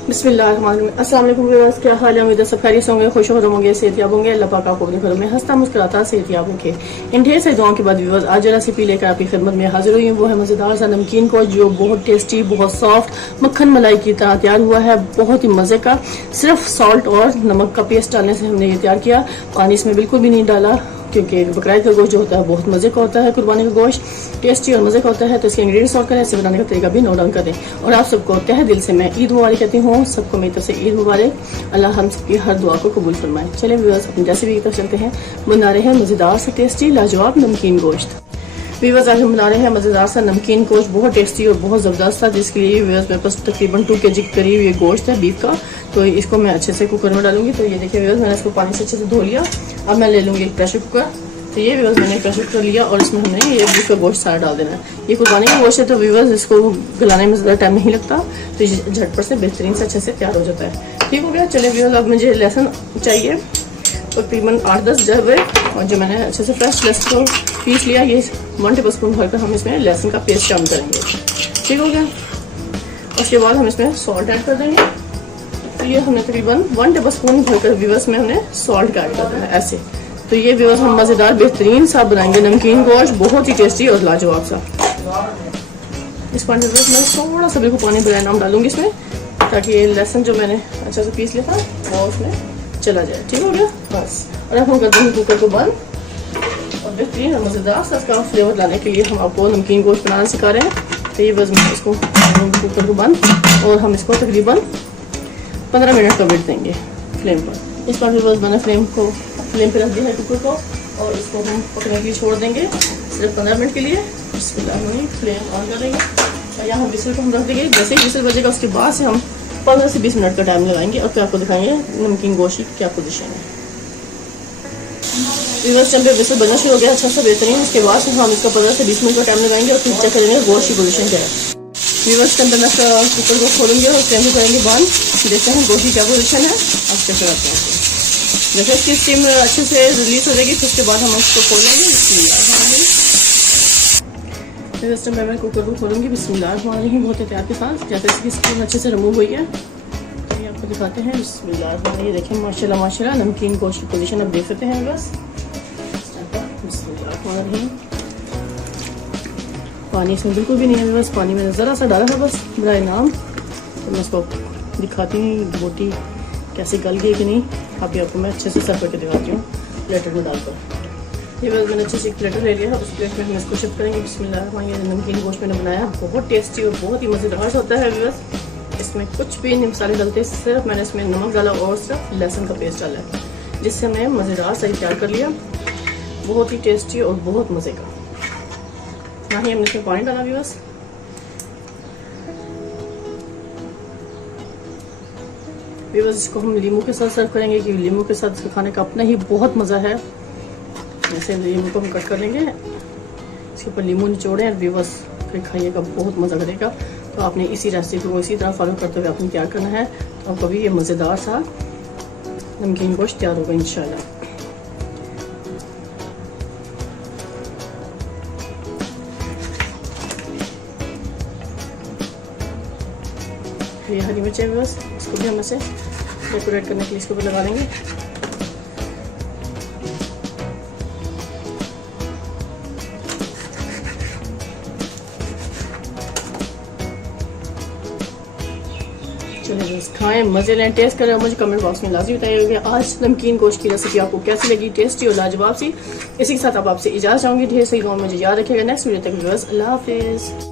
बिस्मिल्लाहिर्रहमानिर्रहीम। अस्सलाम वालेकुम व्यूअर्स, क्या हाल है? उम्मीद है सब खैरियत से होंगे, खुश होंगे, सेहतियाब होंगे। अल्लाह पाक आपको अपने घरों में हंसता मुस्कुराता सेहतियाब रखे। इन ढेर सारी दुआओं के बाद व्यूअर्स आज जो रेसिपी लेकर आपकी खिदमत में हाजिर हुई हूँ वो है मज़ेदार सा नमकीन को, जो बहुत टेस्टी, बहुत सॉफ्ट मक्खन मलाई की तरह तैयार हुआ है। बहुत ही मज़े का, सिर्फ सॉल्ट और नमक का पेस्ट डालने से हमने ये तैयार किया। पानी इसमें बिल्कुल भी नहीं डाला, क्योंकि बकराई का गोश्त जो होता है बहुत मज़े का होता है, कुर्बानी का गोश्त टेस्टी और मज़े का होता है। तो इसके इंग्रेडिएंट्स नोट करें, इसे बनाने का तरीका भी नोट डाउन कर दें। और आप सबको तहे दिल से मैं ईद मुबारक कहती हूँ। सबको मेरी तरफ से ईद मुबारक। अल्लाह हम सबकी हर दुआ को कबूल फरमाए। चलिए व्यूअर्स अपनी रेसिपी की तरफ चलते हैं। बना रहे हैं मज़ेदार से टेस्टी लाजवाब नमकीन गोश्त। व्यूअर्स आज हम बना रहे हैं मज़ेदार सा नमकीन गोश्त, बहुत टेस्टी और बहुत ज़बरदस्त था। जिसके लिए व्यूअर्स मेरे पास तकरीबन 2 kg करीब ये गोश्त है बीफ का। तो इसको मैं अच्छे से कुकर में डालूंगी। तो ये देखिए व्यूअर्स, मैंने इसको पानी से अच्छे से धो लिया। अब मैं ले लूँगी एक प्रेशर कुकर। तो ये व्यूअर्स मैंने प्रेशर कुकर लिया और इसमें हमने ये बीफ का गोश्त सारा डाल देना है। ये कुर्बानी का गोश्त है तो व्यूअर्स इसको गलाने में ज़्यादा टाइम नहीं लगता, तो झटपट से बेहतरीन से अच्छे से तैयार हो जाता है। ठीक हो गया। चलिए व्यूअर्स, अब मुझे लहसुन चाहिए तकरीबन 8-10 जर्वे, और जो मैंने अच्छे से फ्रेश लहसुन को पीस लिया, ये 1 टेबलस्पून भरकर हम इसमें लहसुन का पेस्ट शामिल करेंगे। ठीक हो गया। उसके बाद हम इसमें सॉल्ट ऐड कर देंगे। तो ये हमने तकरीबन 1 टेबलस्पून भरकर व्यूअर्स में हमने सॉल्ट ऐड कर देना है ऐसे। तो ये व्यूअर्स हम मज़ेदार बेहतरीन सा बनाएंगे नमकीन गोश्त, बहुत ही टेस्टी और लाजवाब सा। इस पानी में मैं थोड़ा सा बिल्कुल पानी बजाय नाम डालूंगी इसमें, ताकि ये लहसुन जो मैंने अच्छा से पीस लिया था वो उसमें चला जाए। ठीक हो गया बस। और अब हम कर देंगे कुकर को बंद। और बेहतरीन और मज़ेदार सा इसका फ्लेवर लाने के लिए हम आपको नमकीन गोश्त बनाना सिखा रहे हैं। तो ये बस मैं इसको कुकर को बंद, और हम इसको तकरीबन 15 मिनट का वेट देंगे फ्लेम पर। इस बार भी बस मैंने फ्लेम पे रख दिया है कुकर को, और इसको हम पकने के लिए छोड़ देंगे सिर्फ 15 मिनट के लिए। फ्लेम ऑन कर देंगे और यहाँ विसल को हम रख देंगे। जैसे ही विसल बजेगा उसके बाद से हम 15 से 20 मिनट का टाइम लगाएंगे, और फिर आपको दिखाएंगे नमकीन गोश्त की क्या पोजीशन है। रिवर्स टाइम पे विसल बजना शुरू हो गया अच्छा सा बेहतरीन। उसके बाद से हम इसका 15 से 20 मिनट का टाइम लगाएंगे और फिर चेक करेंगे गोश्त की पोजीशन क्या है। रिवर्स टाइम पे मैं कुकर को खोलेंगे और फ्लेम को करेंगे बंद। देखते हैं गोश्त की क्या पोजीशन है। अब चेक करते हैं। जैसे इसकी स्टीम अच्छे से रिलीज हो जाएगी, फिर उसके बाद हम उसको खोलेंगे। इस टाइम मैं कुकर को खोलूँगी। बिस्मिल्लाहिर्रहमानिर्रहीम बहुत एहतियात के साथ, जैसे इसकी स्टीम अच्छे से रिमूव हुई है। तो ये आपको दिखाते हैं। बिस्मिल्लाहिर्रहमानिर्रहीम, ये देखें माशाल्लाह माशाल्लाह नमकीन गोश्त की पोजीशन अब देख सकते हैं। बस बिस्मिल्लाहिर्रहमानिर्रहीम, पानी इसमें बिल्कुल भी नहीं है। बस पानी मैंने ज़रा सा डाला था बस बराए नाम। तो मैं इसको दिखाती हूँ बोटी कैसे गल गई कि नहीं। अभी आपको मैं अच्छे से सर्व करके दिखाती हूँ प्लेटर में डालकर। ये बस मैंने अच्छे से एक प्लेटर ले लिया है, उस प्लेट में हम इसको शिफ्ट करेंगे। बिस्मिल्लाहिर्रहमानिर्रहीम, ये नमकीन गोश्त मैंने बनाया बहुत टेस्टी और बहुत ही मज़ेदार होता है। बस इसमें कुछ भी नहीं मसाले डलते, सिर्फ मैंने इसमें नमक डाला और सिर्फ लहसुन का पेस्ट डाला है, जिससे हमने मज़ेदार सा तैयार कर लिया। बहुत ही टेस्टी और बहुत मज़े का। ना ही हमने इसमें पानी डाला भी बस। इसको हम लीमू के साथ सर्व करेंगे, क्योंकि लीमू के साथ इसको खाने का अपना ही बहुत मज़ा है। जैसे लीमू को हम कट कर लेंगे, इसके ऊपर लीमू निचोड़ें और व्यूअर्स फिर खाइएगा, बहुत मज़ा करेगा। तो आपने इसी रेसिपी को इसी तरह फॉलो करते हुए आपने तैयार करना है, तो आपको भी ये मज़ेदार सा नमकीन गोश्त तैयार होगा इंशाल्लाह। ये हरी मिर्च है बस, इसको भी हम ऐसे डेकोरेट करने के लिए इसको भी लगा देंगे। चलिए बस खाएं, मजे लें, टेस्ट करें और मुझे कमेंट बॉक्स में लाजमी बताइएगा आज नमकीन गोश्त की रेसिपी आपको कैसी लगी, टेस्टी और लाजवाब सी। इसी के साथ अब आपसे इजाज़त चाहूँगी। ढेर सारी दुआ मुझे याद रखिएगा। नेक्स्ट वीडियो तक व्यूअर्स, अल्लाह हाफिज़।